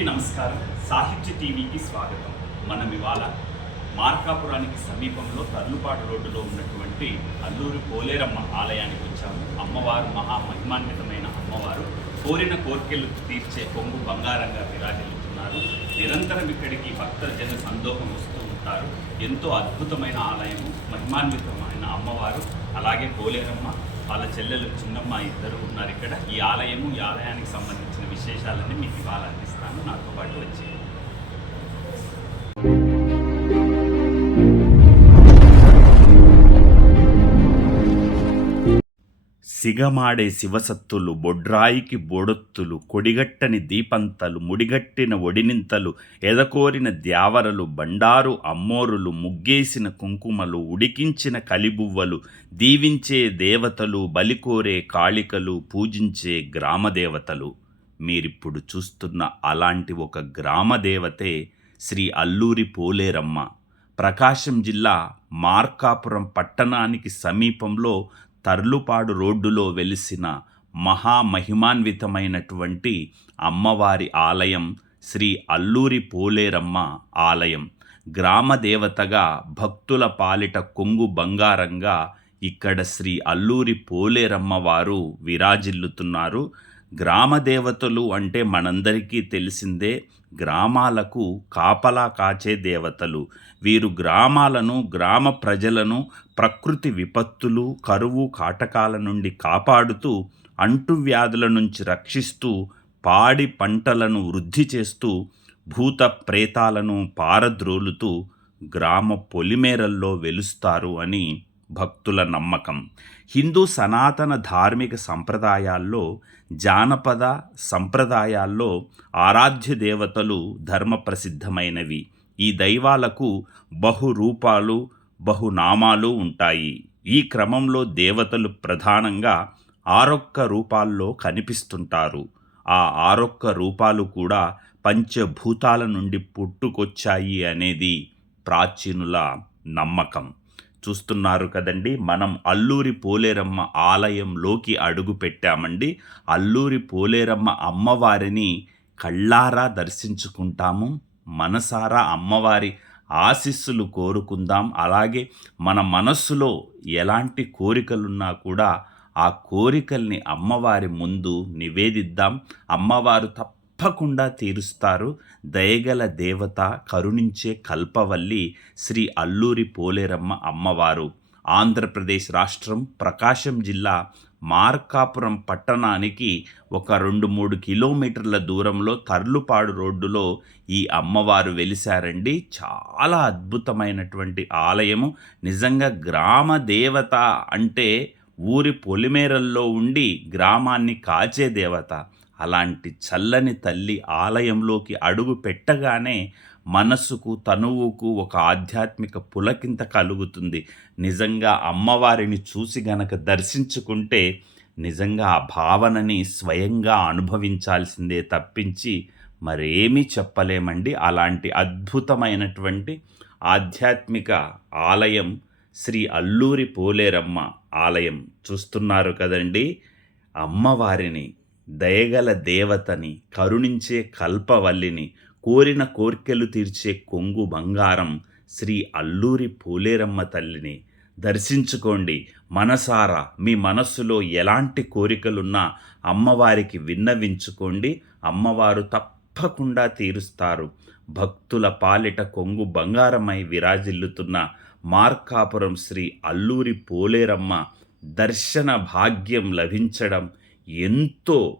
అందరికీ నమస్కారం. సాహిత్య టీవీకి స్వాగతం. మనం ఇవాళ మార్కాపురానికి సమీపంలో తర్లుపాడు రోడ్డులో ఉన్నటువంటి అల్లూరి పోలేరమ్మ ఆలయానికి వచ్చాము. అమ్మవారు మహా మహిమాన్వితమైన అమ్మవారు. కోరిన కోర్కెలు తీర్చే కొంగు బంగారంగా విరాజిల్లుతున్నారు. నిరంతరం ఇక్కడికి భక్త జన సందోహం వస్తూ ఉంటారు. ఎంతో అద్భుతమైన ఆలయము మహిమాన్వితమైన అమ్మవారు. అలాగే పోలేరమ్మ వాళ్ళ చెల్లెలు చిన్నమ్మ ఇద్దరు ఉన్నారు ఇక్కడ. ఈ ఆలయము ఈ ఆలయానికి సంబంధించిన విశేషాలన్నీ మీకు ఇవాళ అందిస్తాను. నాతో పాటు వచ్చింది సిగమాడే శివసత్తులు బొడ్రాయికి బొడొత్తులు కొడిగట్టని దీపంతలు ముడిగట్టిన ఒడినింతలు ఎదకోరిన ద్యావరలు బండారు అమ్మోరులు ముగ్గేసిన కుంకుమలు ఉడికించిన కలిబువ్వలు దీవించే దేవతలు బలికోరే కాళికలు పూజించే గ్రామదేవతలు. మీరిప్పుడు చూస్తున్న అలాంటి ఒక గ్రామదేవతే శ్రీ అల్లూరి పోలేరమ్మ. ప్రకాశం జిల్లా మార్కాపురం పట్టణానికి సమీపంలో తర్లుపాడు రోడ్డులో వెలిసిన మహామహిమాన్వితమైనటువంటి అమ్మవారి ఆలయం శ్రీ అల్లూరి పోలేరమ్మ ఆలయం. గ్రామ దేవతగా భక్తుల పాలిట కొంగు బంగారంగా ఇక్కడ శ్రీ అల్లూరి పోలేరమ్మ వారు విరాజిల్లుతున్నారు. గ్రామ దేవతలు అంటే మనందరికీ తెలిసిందే గ్రామాలకు కాపలా కాచే దేవతలు. వీరు గ్రామాలను గ్రామ ప్రజలను ప్రకృతి విపత్తులు కరువు కాటకాల నుండి కాపాడుతూ అంటువ్యాధుల నుంచి రక్షిస్తూ పాడి పంటలను వృద్ధి చేస్తూ భూత ప్రేతాలను పారద్రోలుతూ గ్రామ పొలిమేరల్లో వెలుస్తారు అని భక్తుల నమ్మకం. హిందూ సనాతన ధార్మిక సంప్రదాయాల్లో జానపద సంప్రదాయాల్లో ఆరాధ్య దేవతలు ధర్మ ప్రసిద్ధమైనవి ఈ దైవాలకు బహు రూపాలు బహునామాలు ఉంటాయి. ఈ క్రమంలో దేవతలు ప్రధానంగా ఆరొక్క రూపాల్లో కనిపిస్తుంటారు. ఆ ఆరొక్క రూపాలు కూడా పంచభూతాల నుండి పుట్టుకొచ్చాయి అనేది ప్రాచీనుల నమ్మకం. చూస్తున్నారు కదండి. మనం అల్లూరి పోలేరమ్మ ఆలయంలోకి అడుగు పెట్టామండి. అల్లూరి పోలేరమ్మ అమ్మవారిని కళ్ళారా దర్శించుకుంటాము. మనసారా అమ్మవారి ఆశీస్సులు కోరుకుందాం. అలాగే మన మనస్సులో ఎలాంటి కోరికలున్నా కూడా ఆ కోరికల్ని అమ్మవారి ముందు నివేదిద్దాం. అమ్మవారు తప్ప తప్పకుండా తీరుస్తారు. దయగల దేవత కరుణించే కల్పవల్లి శ్రీ అల్లూరి పోలేరమ్మ అమ్మవారు. ఆంధ్రప్రదేశ్ రాష్ట్రం ప్రకాశం జిల్లా మార్కాపురం పట్టణానికి ఒక రెండు మూడు కిలోమీటర్ల దూరంలో తర్లుపాడు రోడ్డులో ఈ అమ్మవారు వెలిశారండి. చాలా అద్భుతమైనటువంటి ఆలయము. నిజంగా గ్రామ దేవత అంటే ఊరి పొలిమేరల్లో ఉండి గ్రామాన్ని కాచే దేవత. అలాంటి చల్లని తల్లి ఆలయంలోకి అడుగు పెట్టగానే మనస్సుకు తనువుకు ఒక ఆధ్యాత్మిక పులకింత కలుగుతుంది. నిజంగా అమ్మవారిని చూసి గనక దర్శించుకుంటే నిజంగా ఆ భావనని స్వయంగా అనుభవించాల్సిందే తప్పించి మరేమీ చెప్పలేమండి. అలాంటి అద్భుతమైనటువంటి ఆధ్యాత్మిక ఆలయం శ్రీ అల్లూరి పోలేరమ్మ ఆలయం చూస్తున్నారు కదండి. అమ్మవారిని దయగల దేవతని కరుణించే కల్పవల్లిని కోరిన కోర్కెలు తీర్చే కొంగు బంగారం శ్రీ అల్లూరి పోలేరమ్మ తల్లిని దర్శించుకోండి. మనసారా మీ మనస్సులో ఎలాంటి కోరికలున్నా అమ్మవారికి విన్నవించుకోండి. అమ్మవారు తప్పకుండా తీరుస్తారు. భక్తుల పాలిట కొంగు బంగారమై విరాజిల్లుతున్న మార్కాపురం శ్రీ అల్లూరి పోలేరమ్మ దర్శన భాగ్యం లభించడం ఎంతో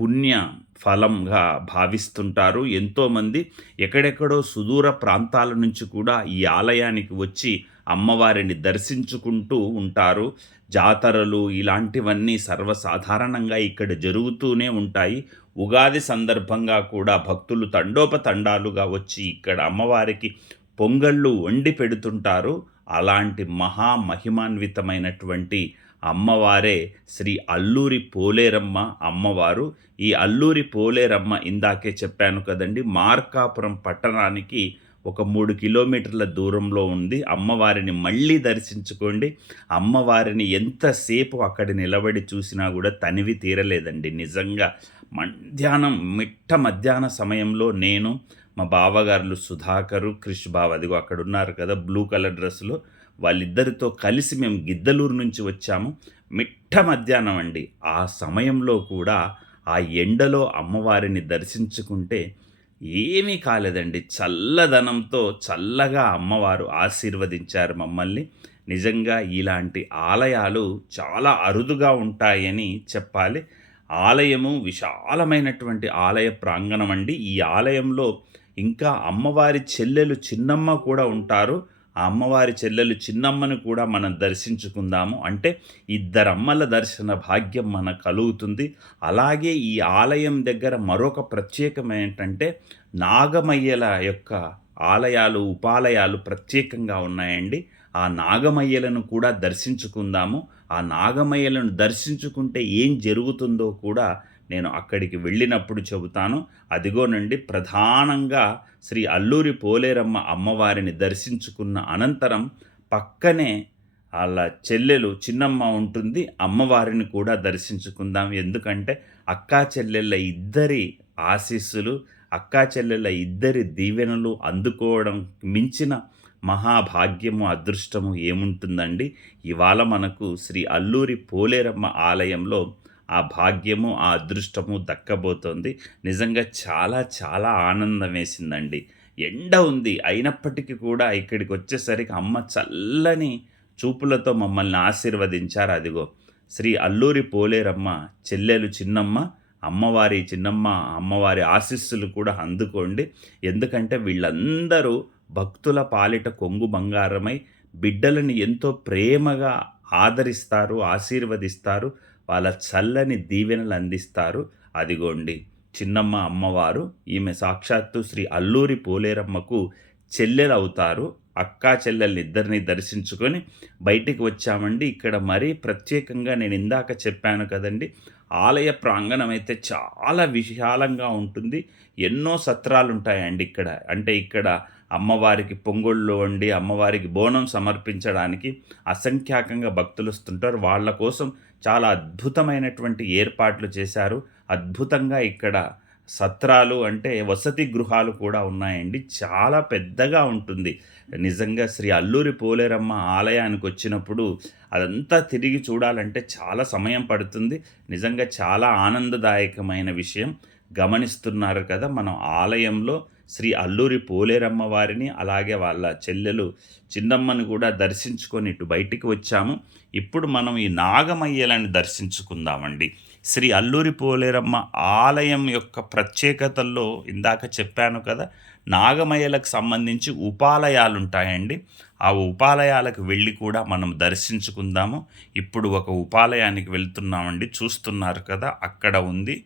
పుణ్య ఫలంగా భావిస్తుంటారు. ఎంతోమంది ఎక్కడెక్కడో సుదూర ప్రాంతాల నుంచి కూడా ఈ ఆలయానికి వచ్చి అమ్మవారిని దర్శించుకుంటూ ఉంటారు. జాతరలు ఇలాంటివన్నీ సర్వసాధారణంగా ఇక్కడ జరుగుతూనే ఉంటాయి. ఉగాది సందర్భంగా కూడా భక్తులు తండోపతండాలుగా వచ్చి ఇక్కడ అమ్మవారికి పొంగళ్ళు వండి పెడుతుంటారు. అలాంటి మహా మహిమాన్వితమైనటువంటి అమ్మవారే శ్రీ అల్లూరి పోలేరమ్మ అమ్మవారు. ఈ అల్లూరి పోలేరమ్మ ఇందాకే చెప్పాను కదండి మార్కాపురం పట్టణానికి ఒక మూడు కిలోమీటర్ల దూరంలో ఉంది. అమ్మవారిని మళ్ళీ దర్శించుకోండి. అమ్మవారిని ఎంతసేపు అక్కడ నిలబడి చూసినా కూడా తనివి తీరలేదండి. నిజంగా మధ్యాహ్నం మిట్ట మధ్యాహ్న సమయంలో నేను మా బావగారులు సుధాకరు క్రిష్ బావ అదిగో అక్కడ ఉన్నారు కదా బ్లూ కలర్ డ్రెస్సులో వాళ్ళిద్దరితో కలిసి మేము గిద్దలూరు నుంచి వచ్చాము. మిట్ట మధ్యాహ్నం అండి. ఆ సమయంలో కూడా ఆ ఎండలో అమ్మవారిని దర్శించుకుంటే ఏమీ కాలేదండి. చల్లదనంతో చల్లగా అమ్మవారు ఆశీర్వదించారు మమ్మల్ని. నిజంగా ఇలాంటి ఆలయాలు చాలా అరుదుగా ఉంటాయని చెప్పాలి. ఆలయము విశాలమైనటువంటి ఆలయ ప్రాంగణం అండి. ఈ ఆలయంలో ఇంకా అమ్మవారి చెల్లెలు చిన్నమ్మ కూడా ఉంటారు. ఆ అమ్మవారి చెల్లెలు చిన్నమ్మను కూడా మనం దర్శించుకుందాము. అంటే ఇద్దరమ్మల దర్శన భాగ్యం మనకు కలుగుతుంది. అలాగే ఈ ఆలయం దగ్గర మరొక ప్రత్యేకం ఏంటంటే నాగమయ్యల యొక్క ఆలయాలు ఉపాలయాలు ప్రత్యేకంగా ఉన్నాయండి. ఆ నాగమయ్యలను కూడా దర్శించుకుందాము. ఆ నాగమయ్యలను దర్శించుకుంటే ఏం జరుగుతుందో కూడా నేను అక్కడికి వెళ్ళినప్పుడు చెబుతాను. అదిగోనండి ప్రధానంగా శ్రీ అల్లూరి పోలేరమ్మ అమ్మవారిని దర్శించుకున్న అనంతరం పక్కనే వాళ్ళ చెల్లెలు చిన్నమ్మ ఉంటుంది. అమ్మవారిని కూడా దర్శించుకుందాం. ఎందుకంటే అక్కా చెల్లెళ్ళ ఇద్దరి ఆశీస్సులు అక్కా చెల్లెళ్ళ ఇద్దరి దీవెనలు అందుకోవడం మించిన మహాభాగ్యము అదృష్టము ఏముంటుందండి? ఇవాళ మనకు శ్రీ అల్లూరి పోలేరమ్మ ఆలయంలో ఆ భాగ్యము ఆ అదృష్టము దక్కబోతోంది. నిజంగా చాలా చాలా ఆనందం వేసిందండి. ఎండ ఉంది. అయినప్పటికీ కూడా ఇక్కడికి వచ్చేసరికి అమ్మ చల్లని చూపులతో మమ్మల్ని ఆశీర్వదించారు. అదిగో శ్రీ అల్లూరి పోలేరమ్మ చెల్లెలు చిన్నమ్మ అమ్మవారి చిన్నమ్మ అమ్మవారి ఆశీస్సులు కూడా అందుకోండి. ఎందుకంటే వీళ్ళందరూ భక్తుల పాలిట కొంగు బంగారమై బిడ్డలను ఎంతో ప్రేమగా ఆదరిస్తారు ఆశీర్వదిస్తారు. వాళ్ళ చల్లని దీవెనలు అందిస్తారు. అదిగోండి చిన్నమ్మ అమ్మవారు ఈమె సాక్షాత్తు శ్రీ అల్లూరి పోలేరమ్మకు చెల్లెలు అవుతారు అక్కా చెల్లెళ్ళిద్దరిని దర్శించుకొని బయటికి వచ్చామండి. ఇక్కడ మరీ ప్రత్యేకంగా నేను ఇందాక చెప్పాను కదండి ఆలయ ప్రాంగణం అయితే చాలా విశాలంగా ఉంటుంది. ఎన్నో సత్రాలు ఉంటాయండి ఇక్కడ. అంటే ఇక్కడ అమ్మవారికి పొంగళ్ళు వండి అమ్మవారికి బోనం సమర్పించడానికి అసంఖ్యాకంగా భక్తులు వస్తుంటారు. వాళ్ళ కోసం చాలా అద్భుతమైనటువంటి ఏర్పాట్లు చేశారు. అద్భుతంగా ఇక్కడ సత్రాలు అంటే వసతి గృహాలు కూడా ఉన్నాయండి. చాలా పెద్దగా ఉంటుంది. నిజంగా శ్రీ అల్లూరి పోలేరమ్మ ఆలయానికి వచ్చినప్పుడు అదంతా తిరిగి చూడాలంటే చాలా సమయం పడుతుంది. నిజంగా చాలా ఆనందదాయకమైన విషయం. గమనిస్తున్నారు కదా మనం ఆలయంలో శ్రీ అల్లూరి పోలేరమ్మ వారిని అలాగే వాళ్ళ చెల్లెలు చిన్నమ్మని కూడా దర్శించుకొని ఇటు బయటికి వచ్చాము. ఇప్పుడు మనం ఈ నాగమయ్యలను దర్శించుకుందామండి. శ్రీ అల్లూరి పోలేరమ్మ ఆలయం యొక్క ప్రత్యేకతల్లో ఇందాక చెప్పాను కదా నాగమయ్యలకు సంబంధించి ఉపాలయాలు ఉంటాయండి ఆ ఉపాలయాలకు వెళ్ళి కూడా మనం దర్శించుకుందాము. ఇప్పుడు ఒక ఉపాలయానికి వెళ్తున్నామండి చూస్తున్నారు కదా అక్కడ ఉంది.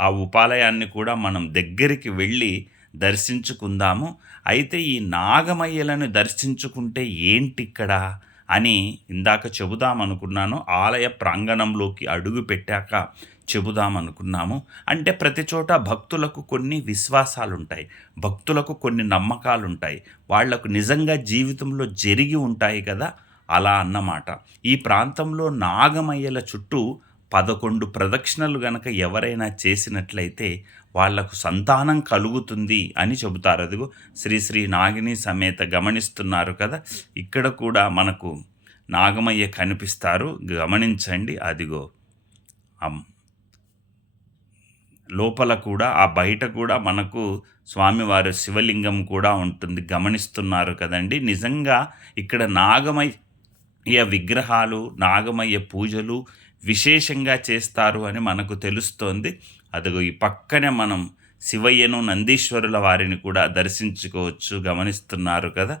ఆ ఉపాలయాన్ని కూడా మనం దగ్గరికి వెళ్ళి దర్శించుకుందాము. అయితే ఈ నాగమయ్యలను దర్శించుకుంటే ఏంటి ఇక్కడ అని ఇందాక చెబుదామనుకున్నాను. ఆలయ ప్రాంగణంలోకి అడుగు పెట్టాక చెబుదామనుకున్నాము. అంటే ప్రతి చోట భక్తులకు కొన్ని విశ్వాసాలు ఉంటాయి భక్తులకు కొన్ని నమ్మకాలు ఉంటాయి వాళ్ళకు నిజంగా జీవితంలో జరిగి ఉంటాయి కదా? అలా అన్నమాట. ఈ ప్రాంతంలో నాగమయ్యల చుట్టూ పదకొండు ప్రదక్షిణలు గనక ఎవరైనా చేసినట్లయితే వాళ్ళకు సంతానం కలుగుతుంది అని చెబుతారు. అదిగో శ్రీ శ్రీ నాగిని సమేత గమనిస్తున్నారు కదా? ఇక్కడ కూడా మనకు నాగమయ్య కనిపిస్తారు. గమనించండి. అదిగో లోపల కూడా ఆ బయట కూడా మనకు స్వామివారి శివలింగం కూడా ఉంటుంది. గమనిస్తున్నారు కదండి. నిజంగా ఇక్కడ నాగమయ్య విగ్రహాలు నాగమయ్య పూజలు విశేషంగా చేస్తారు అని మనకు తెలుస్తోంది. అదిగో ఈ పక్కనే మనం శివయ్యను నందీశ్వరుల వారిని కూడా దర్శించుకోవచ్చు గమనిస్తున్నారు కదా.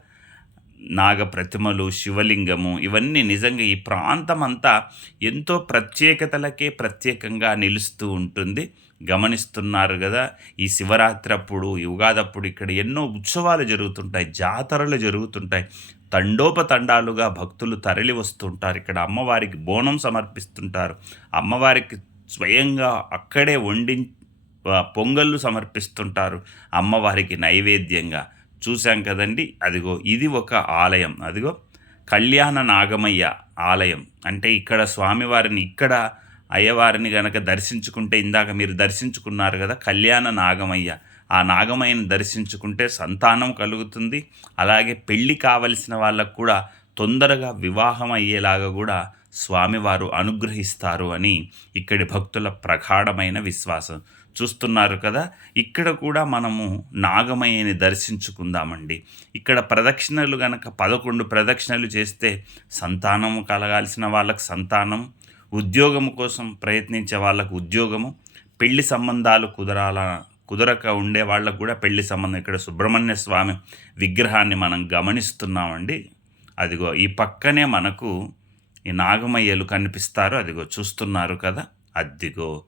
నాగ ప్రతిమలు శివలింగము ఇవన్నీ నిజంగా ఈ ప్రాంతం అంతా ఎంతో ప్రత్యేకతలకే ప్రత్యేకంగా నిలుస్తూ ఉంటుంది. గమనిస్తున్నారు కదా ఈ శివరాత్రి అప్పుడు యుగాదప్పుడు ఇక్కడ ఎన్నో ఉత్సవాలు జరుగుతుంటాయి జాతరలు జరుగుతుంటాయి. తండోపతండాలుగా భక్తులు తరలి వస్తుంటారు. ఇక్కడ అమ్మవారికి బోనం సమర్పిస్తుంటారు. అమ్మవారికి స్వయంగా అక్కడే వండి పొంగళ్ళు సమర్పిస్తుంటారు అమ్మవారికి నైవేద్యంగా. చూశాం కదండి? అదిగో ఇది ఒక ఆలయం. అదిగో కళ్యాణ నాగమయ్య ఆలయం. అంటే ఇక్కడ స్వామివారిని ఇక్కడ అయ్యవారిని గనక దర్శించుకుంటే ఇందాక మీరు దర్శించుకున్నారు కదా కళ్యాణ నాగమయ్య. ఆ నాగమయ్యని దర్శించుకుంటే సంతానం కలుగుతుంది. అలాగే పెళ్ళి కావలసిన వాళ్ళకు కూడా తొందరగా వివాహం అయ్యేలాగా కూడా స్వామివారు అనుగ్రహిస్తారు అని ఇక్కడి భక్తుల ప్రగాఢమైన విశ్వాసం. చూస్తున్నారు కదా ఇక్కడ కూడా మనము నాగమయ్యని దర్శించుకుందామండి. ఇక్కడ ప్రదక్షిణలు గనక పదకొండు ప్రదక్షిణలు చేస్తే సంతానం కలగాల్సిన వాళ్ళకు సంతానం ఉద్యోగం కోసం ప్రయత్నించే వాళ్ళకు ఉద్యోగము పెళ్ళి సంబంధాలు కుదరాల కుదరక ఉండే వాళ్ళకు కూడా పెళ్ళి సంబంధం. ఇక్కడ సుబ్రహ్మణ్య స్వామి విగ్రహాన్ని మనం గమనిస్తున్నామండి. అదిగో ఈ పక్కనే మనకు ఈ నాగమయ్యలు కనిపిస్తారు. అదిగో చూస్తున్నారు కదా. అదిగో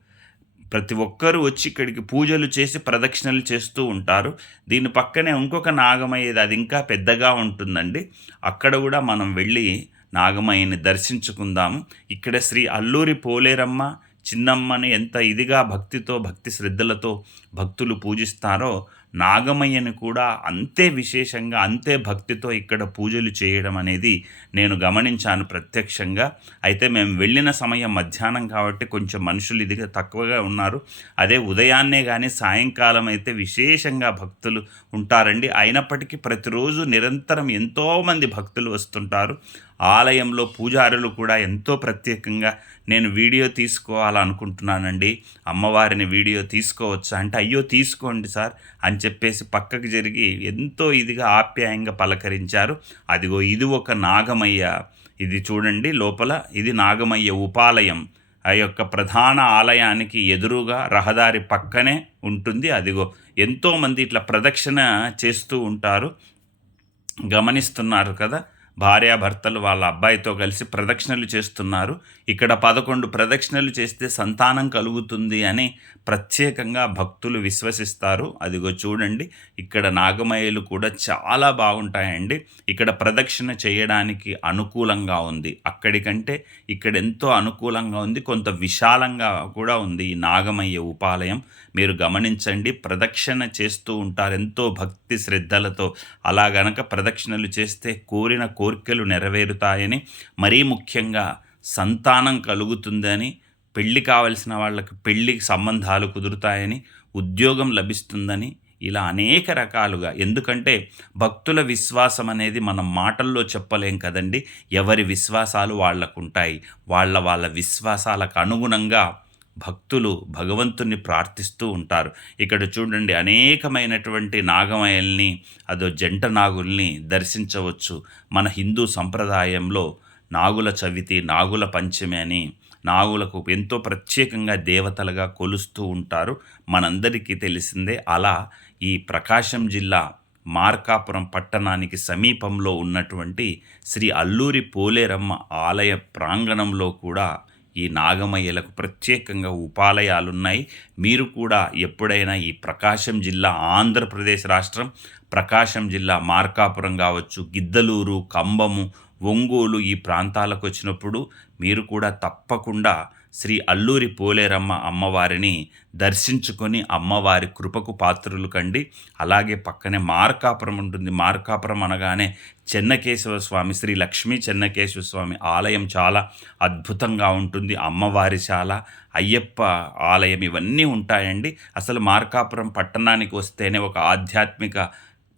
ప్రతి ఒక్కరూ వచ్చి ఇక్కడికి పూజలు చేసి ప్రదక్షిణలు చేస్తూ ఉంటారు. దీని పక్కనే ఇంకొక నాగమయ్యది అది ఇంకా పెద్దగా ఉంటుందండి. అక్కడ కూడా మనం వెళ్ళి నాగమయ్యని దర్శించుకుందాము. ఇక్కడ శ్రీ అల్లూరి పోలేరమ్మ చిన్నమ్మని ఎంత ఇదిగా భక్తితో భక్తి శ్రద్ధలతో భక్తులు పూజిస్తారో నాగమయ్యని కూడా అంతే విశేషంగా అంతే భక్తితో ఇక్కడ పూజలు చేయడం అనేది నేను గమనించాను ప్రత్యక్షంగా. అయితే మేము వెళ్ళిన సమయం మధ్యాహ్నం కాబట్టి కొంచెం మనుషులు ఇదిగా తక్కువగా ఉన్నారు. అదే ఉదయాన్నే కానీ సాయంకాలం అయితే విశేషంగా భక్తులు ఉంటారండి. అయినప్పటికీ ప్రతిరోజు నిరంతరం ఎంతోమంది భక్తులు వస్తుంటారు. ఆలయంలో పూజారులు కూడా ఎంతో ప్రత్యేకంగా నేను వీడియో తీసుకోవాలనుకుంటున్నానండి. అమ్మవారిని వీడియో తీసుకోవచ్చా అంటే అయ్యో తీసుకోండి సార్ అని చెప్పేసి పక్కకు జరిగి ఎంతో ఇదిగా ఆప్యాయంగా పలకరించారు. అదిగో ఇది ఒక నాగమయ్య. ఇది చూడండి లోపల ఇది నాగమయ్య ఉపాలయం. ఆ యొక్క ప్రధాన ఆలయానికి ఎదురుగా రహదారి పక్కనే ఉంటుంది. అదిగో ఎంతోమంది ఇట్లా ప్రదక్షిణ చేస్తూ ఉంటారు. గమనిస్తున్నారు కదా. భార్యాభర్తలు వాళ్ళ అబ్బాయితో కలిసి ప్రదక్షిణలు చేస్తున్నారు. ఇక్కడ పదకొండు ప్రదక్షిణలు చేస్తే సంతానం కలుగుతుంది అని ప్రత్యేకంగా భక్తులు విశ్వసిస్తారు. అదిగో చూడండి ఇక్కడ నాగమయ్యలు కూడా చాలా బాగుంటాయండి. ఇక్కడ ప్రదక్షిణ చేయడానికి అనుకూలంగా ఉంది. అక్కడికంటే ఇక్కడ ఎంతో అనుకూలంగా ఉంది కొంత విశాలంగా కూడా ఉంది ఈ నాగమయ్య ఉపాలయం. మీరు గమనించండి ప్రదక్షిణ చేస్తూ ఉంటారు ఎంతో భక్తి శ్రద్ధలతో. అలా గనక ప్రదక్షిణలు చేస్తే కోరిన కోరికలు నెరవేరుతాయని మరీ ముఖ్యంగా సంతానం కలుగుతుందని పెళ్ళి కావలసిన వాళ్ళకి పెళ్ళికి సంబంధాలు కుదురుతాయని ఉద్యోగం లభిస్తుందని ఇలా అనేక రకాలుగా. ఎందుకంటే భక్తుల విశ్వాసం అనేది మనం మాటల్లో చెప్పలేం కదండి. ఎవరి విశ్వాసాలు వాళ్ళకు ఉంటాయి వాళ్ళ వాళ్ళ విశ్వాసాలకు అనుగుణంగా భక్తులు భగవంతుని ప్రార్థిస్తూ ఉంటారు. ఇక్కడ చూడండి అనేకమైనటువంటి నాగమయల్ని అదో జంట నాగుల్ని దర్శించవచ్చు మన హిందూ సంప్రదాయంలో. నాగుల చవితి నాగుల పంచమి అని నాగులకు ఎంతో ప్రత్యేకంగా దేవతలుగా కొలుస్తూ ఉంటారు. మనందరికీ తెలిసిందే అలా ఈ ప్రకాశం జిల్లా మార్కాపురం పట్టణానికి సమీపంలో ఉన్నటువంటి శ్రీ అల్లూరి పోలేరమ్మ ఆలయ ప్రాంగణంలో కూడా ఈ నాగమయ్యలకు ప్రత్యేకంగా ఉపాలయాలున్నాయి. మీరు కూడా ఎప్పుడైనా ఈ ప్రకాశం జిల్లా ఆంధ్రప్రదేశ్ రాష్ట్రం ప్రకాశం జిల్లా మార్కాపురం కావచ్చు గిద్దలూరు కంబము ఒంగోలు ఈ ప్రాంతాలకు వచ్చినప్పుడు మీరు కూడా తప్పకుండా శ్రీ అల్లూరి పోలేరమ్మ అమ్మవారిని దర్శించుకొని అమ్మవారి కృపకు పాత్రులు కండి. అలాగే పక్కనే మార్కాపురం ఉంటుంది. మార్కాపురం అనగానే చెన్నకేశవ స్వామి శ్రీ లక్ష్మీ చెన్నకేశవ స్వామి ఆలయం చాలా అద్భుతంగా ఉంటుంది. అమ్మవారి శాల అయ్యప్ప ఆలయం ఇవన్నీ ఉంటాయండి. అసలు మార్కాపురం పట్టణానికి వస్తేనే ఒక ఆధ్యాత్మిక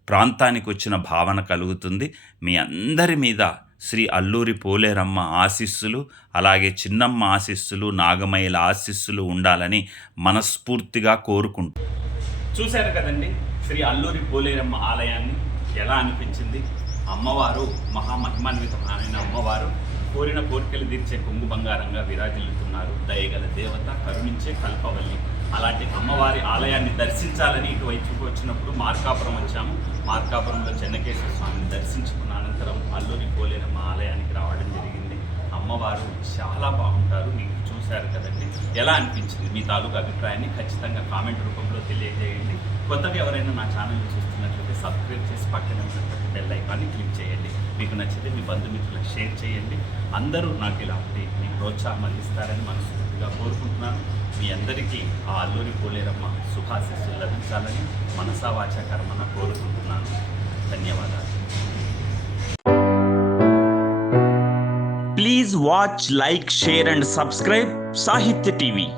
ప్రాంతానికి వచ్చిన భావన కలుగుతుంది. మీ అందరి మీద శ్రీ అల్లూరి పోలేరమ్మ ఆశీస్సులు అలాగే చిన్నమ్మ ఆశీస్సులు నాగమయ్యల ఆశీస్సులు ఉండాలని మనస్ఫూర్తిగా కోరుకుంటూ చూశారు కదండి శ్రీ అల్లూరి పోలేరమ్మ ఆలయాన్ని ఎలా అనిపించింది? అమ్మవారు మహామహిమాన్వితమైన అమ్మవారు కోరిన కోరికలు తీర్చే కొంగు బంగారంగా విరాజిల్లుతున్నారు. దయగల దేవత కరుణించే కల్పవల్లి. అలాంటి అమ్మవారి ఆలయాన్ని దర్శించాలని ఇటువైపుకు వచ్చినప్పుడు మార్కాపురం వచ్చాము. మార్కాపురంలో చెన్నకేశ్వర స్వామిని దర్శించుకున్న అనంతరం అల్లూరి పోలేరమ్మ ఆలయానికి రావడం జరిగింది. అమ్మవారు చాలా బాగుంటారు. మీకు చూశారు కదండి. ఎలా అనిపించింది? మీ తాలూకు అభిప్రాయాన్ని ఖచ్చితంగా కామెంట్ రూపంలో తెలియజేయండి. కొత్తగా ఎవరైనా నా ఛానల్ చూస్తున్నట్లయితే సబ్స్క్రైబ్ చేసి పక్కన ఉన్నటువంటి బెల్ ఐకాన్ని క్లిక్ చేయండి. మీకు నచ్చితే మీ బంధుమిత్రులకు షేర్ చేయండి. అందరూ నాకు ఇలాంటి మీ ప్రోత్సాహం అందిస్తారని మనసు మనస్ఫూర్తిగా కోరుకుంటున్నాను మీ అందరికీ ఆ అల్లూరి పోలేరమ్మ శుభాశిస్సులు లభించాలని మనసావాచ కర్మన కోరుకుంటున్నాను. ధన్యవాదాలు. Please watch like share and subscribe Sahitya TV